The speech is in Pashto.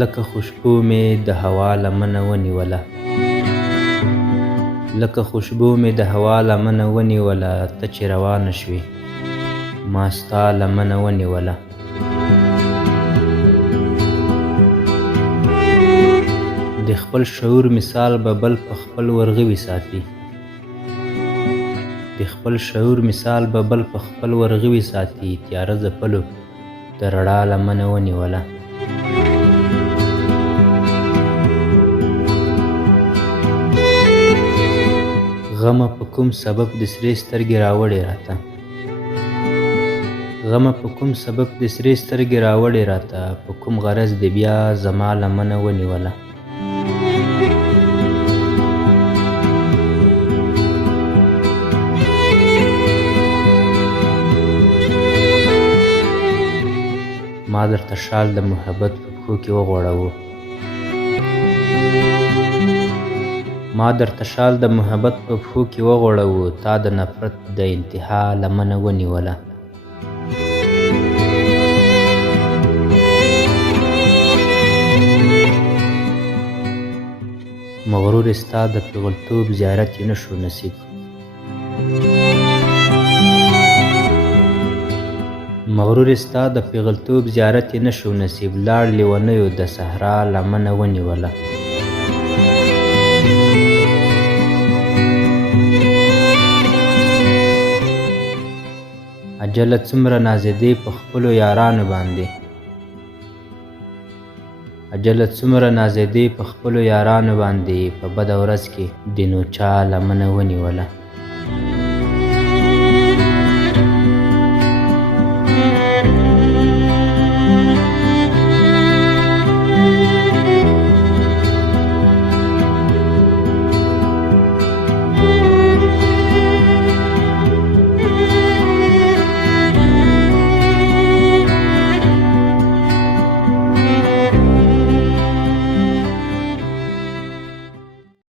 لکه خوشبو مې د هوا لمنه ونیوله لکه خوشبو مې د هوا لمنه ونیوله ته چې روانه شوې ما ستا لمنه ونیوله د خپل شعور مثال به بل په خپل ورغوي ساتي د خپل شعور مثال به بل په خپل ورغوي ساتي تیاره ځپلو د رڼا لمنه ونیوله غمه په کوم سبب د سرې سترګې راوړې راته غمه په کوم سبب د سرې سترګې راوړې راته په کوم غرض دې بیا زما لمنه ونیوله ما درته شال د محبت په پښو کې وغوړاوه ما درته شال د محبت په پښو کې وغوړاوه تا د نفرت د انتها لمنه ونیوله مغرور ستا د پیغلتوب زیارت یې نشو نصیب مغرور ستا د پیغلتوب زیارت یې نشو نصیب لاړ لیونیو د صحرا لمنه ونیوله عجله څومره نازېدې په خپلو یارانو باندې عجله څومره نازېدې په خپلو یارانو باندې په بده ورځ کې د نو چا لمنه ونیوله